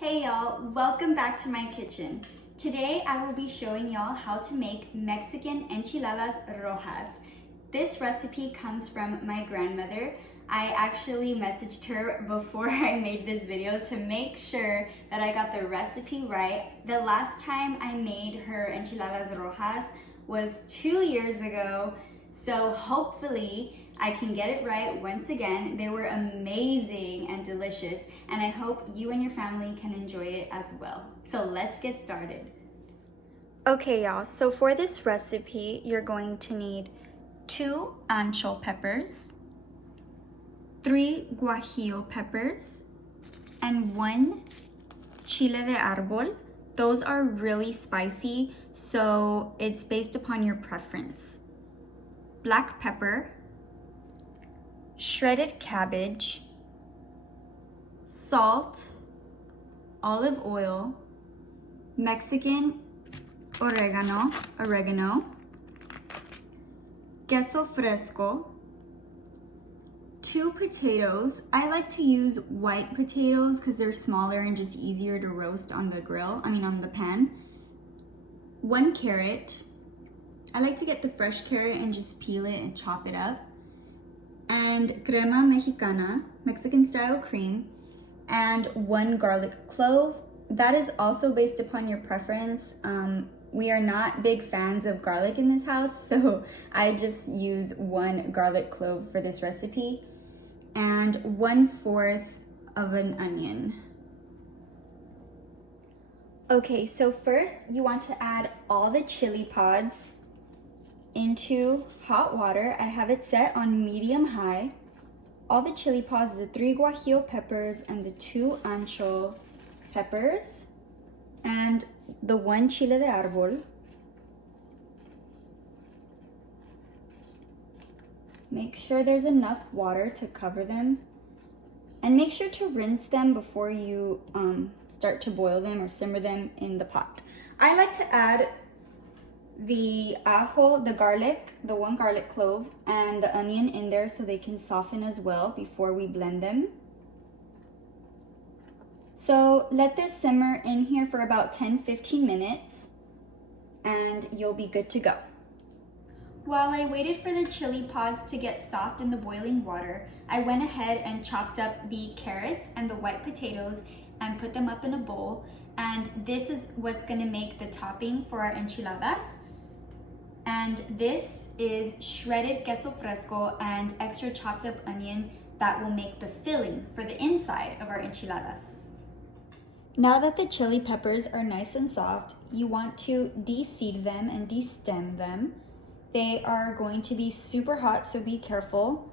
Hey y'all, welcome back to my kitchen. Today I will be showing y'all how to make Mexican enchiladas rojas. This recipe comes from my grandmother. I actually messaged her before I made this video to make sure that I got the recipe right. The last time I made her enchiladas rojas was 2 years ago, so hopefully I can get it right once again. They were amazing and delicious, and I hope you and your family can enjoy it as well. So let's get started. Okay y'all, so for this recipe, you're going to need 2 ancho peppers, 3 guajillo peppers, and 1 chile de árbol. Those are really spicy, so it's based upon your preference. Black pepper, shredded cabbage, salt, olive oil, Mexican oregano, queso fresco, 2 potatoes. I like to use white potatoes because they're smaller and just easier to roast on the grill, on the pan. 1 carrot. I like to get the fresh carrot and just peel it and chop it up. And Crema Mexicana, Mexican style cream, and 1 garlic clove. That is also based upon your preference. We are not big fans of garlic in this house, so I just use 1 garlic clove for this recipe, and 1/4 of an onion. Okay, so first you want to add all the chili pods into hot water. I have it set on medium-high. All the chili pods, the 3 guajillo peppers and the 2 ancho peppers, and the 1 chile de árbol. Make sure there's enough water to cover them, and make sure to rinse them before you start to boil them or simmer them in the pot. I like to add the ajo, the garlic, the 1 garlic clove, and the onion in there so they can soften as well before we blend them. So let this simmer in here for about 10-15 minutes and you'll be good to go. While I waited for the chili pods to get soft in the boiling water, I went ahead and chopped up the carrots and the white potatoes and put them up in a bowl. And this is what's gonna make the topping for our enchiladas. And this is shredded queso fresco and extra chopped up onion that will make the filling for the inside of our enchiladas. Now that the chili peppers are nice and soft, you want to de-seed them and de-stem them. They are going to be super hot, so be careful.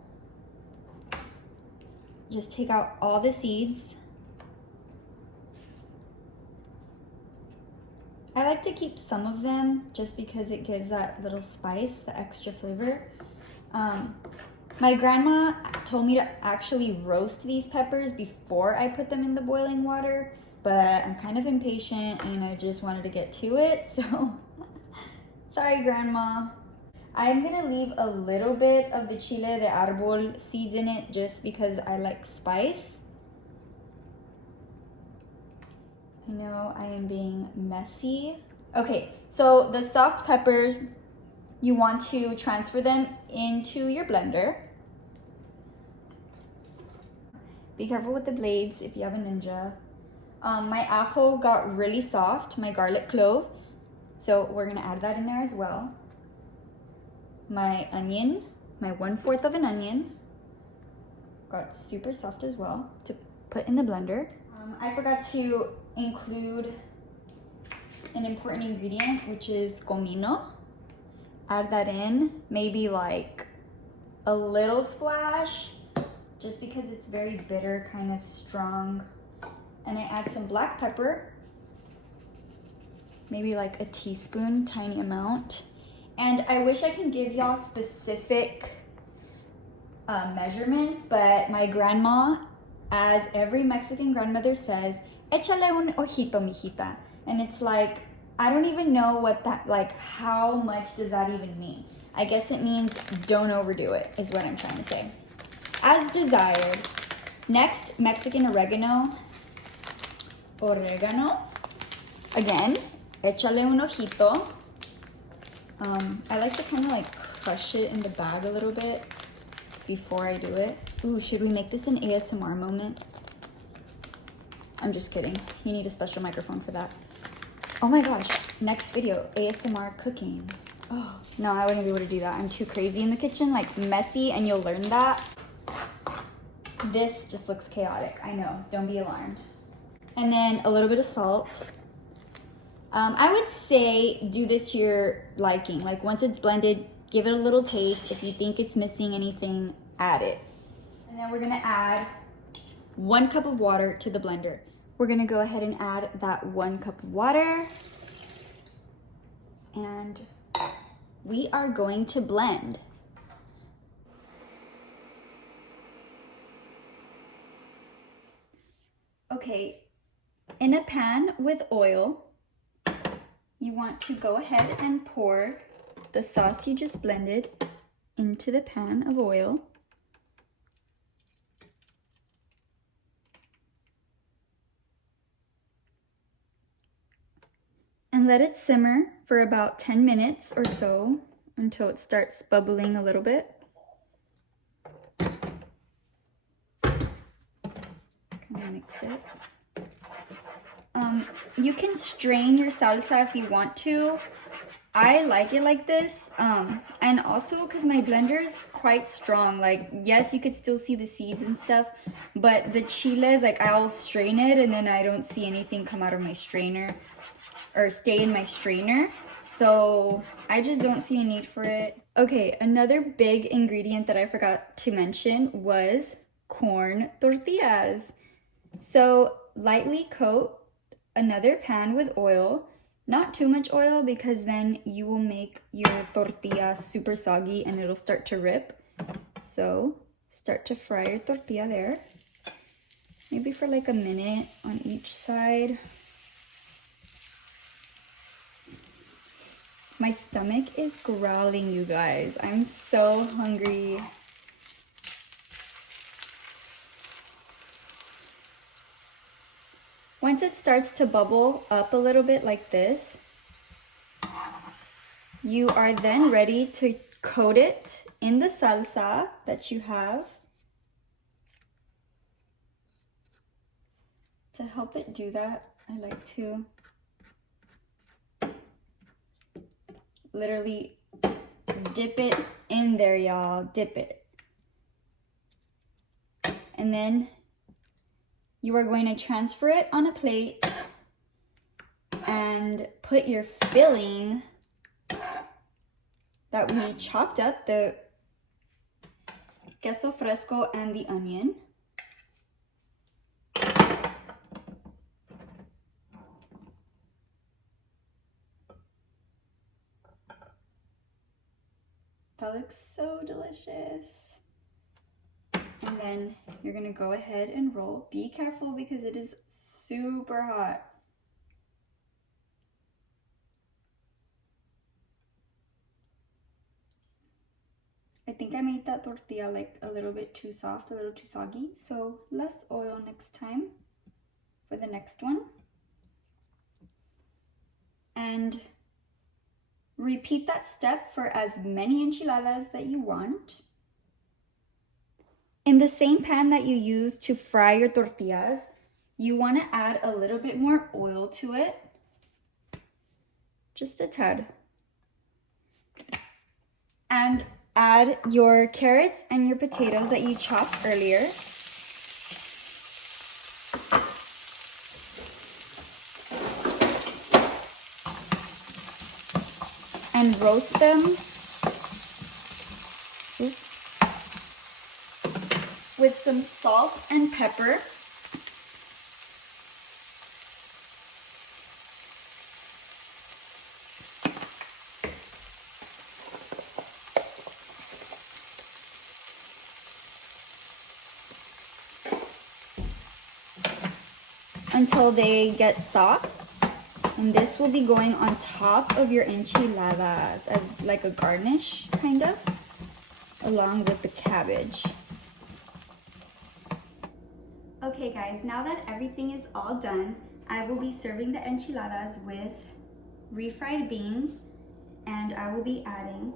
Just take out all the seeds. I like to keep some of them just because it gives that little spice, the extra flavor. My grandma told me to actually roast these peppers before I put them in the boiling water, but I'm kind of impatient and I just wanted to get to it, so sorry, Grandma. I'm gonna leave a little bit of the chile de árbol seeds in it just because I like spice. I know I am being messy. Okay, so the soft peppers, you want to transfer them into your blender. Be careful with the blades if you have a ninja. My ajo got really soft, my garlic clove, so we're gonna add that in there as well. My onion, my 1/4 of an onion, got super soft as well to put in the blender. I forgot to include an important ingredient, which is comino. Add that in, maybe like a little splash, just because it's very bitter, kind of strong. And I add some black pepper, maybe like a teaspoon, tiny amount. And I wish I can give y'all specific measurements, but my grandma, as every Mexican grandmother says, échale un ojito, mijita. And it's like, I don't even know what that, like, how much does that even mean? I guess it means don't overdo it, is what I'm trying to say. As desired. Next, Mexican oregano. oregano. Again, échale un ojito. I like to kind of like crush it in the bag a little bit before I do it. Ooh, should we make this an ASMR moment? I'm just kidding. You need a special microphone for that. Oh my gosh, next video, ASMR cooking. Oh, no, I wouldn't be able to do that. I'm too crazy in the kitchen, like messy, and you'll learn that. This just looks chaotic, I know, don't be alarmed. And then a little bit of salt. I would say do this to your liking. Like once it's blended, give it a little taste. If you think it's missing anything, add it. And then we're gonna add 1 cup of water to the blender. We're gonna go ahead and add that 1 cup of water. And we are going to blend. Okay, in a pan with oil, you want to go ahead and pour the sauce you just blended into the pan of oil. And let it simmer for about 10 minutes or so until it starts bubbling a little bit. Kind of mix it. You can strain your salsa if you want to. I like it like this, and also because my blender is quite strong. Like, yes, you could still see the seeds and stuff, but the chiles, like, I'll strain it and then I don't see anything come out of my strainer or stay in my strainer, so I just don't see a need for it. Okay, another big ingredient that I forgot to mention was corn tortillas. So lightly coat another pan with oil, not too much oil because then you will make your tortilla super soggy and it'll start to rip. So start to fry your tortilla there, maybe for like a minute on each side. My stomach is growling, you guys. I'm so hungry. Once it starts to bubble up a little bit like this, you are then ready to coat it in the salsa that you have. To help it do that, I like to literally dip it in there, y'all. Dip it. And then you are going to transfer it on a plate and put your filling that we chopped up, the queso fresco and the onion. That looks so delicious. And then you're gonna go ahead and roll. Be careful because it is super hot. I think I made that tortilla like a little bit too soft, a little too soggy. So less oil next time for the next one. And repeat that step for as many enchiladas that you want. In the same pan that you use to fry your tortillas, you want to add a little bit more oil to it. Just a tad. And add your carrots and your potatoes that you chopped earlier. And roast them. With some salt and pepper. Until they get soft. And this will be going on top of your enchiladas as like a garnish, kind of, along with the cabbage. Okay guys, now that everything is all done, I will be serving the enchiladas with refried beans, and I will be adding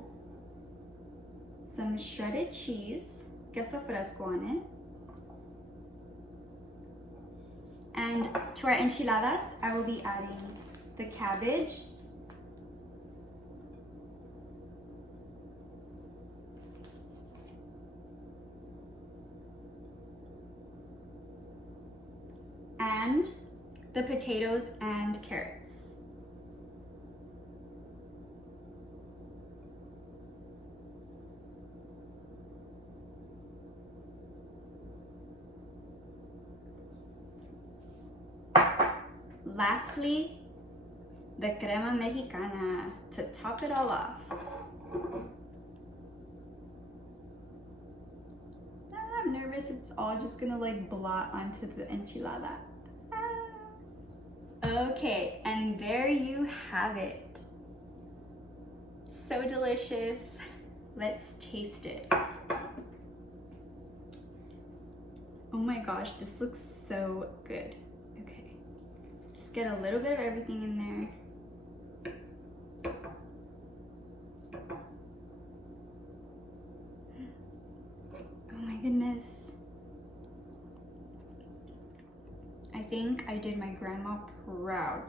some shredded cheese, queso fresco on it. And to our enchiladas, I will be adding the cabbage, and the potatoes and carrots. Lastly, the crema mexicana to top it all off. I'm nervous it's all just gonna like blot onto the enchilada. Okay, and there you have it. So delicious. Let's taste it. Oh my gosh, this looks so good. Okay, just get a little bit of everything in there. Oh my goodness. I think I did my grandma proud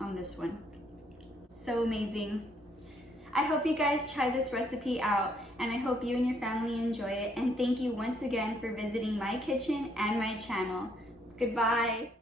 on this one. So amazing. I hope you guys try this recipe out, and I hope you and your family enjoy it. And thank you once again for visiting my kitchen and my channel. Goodbye.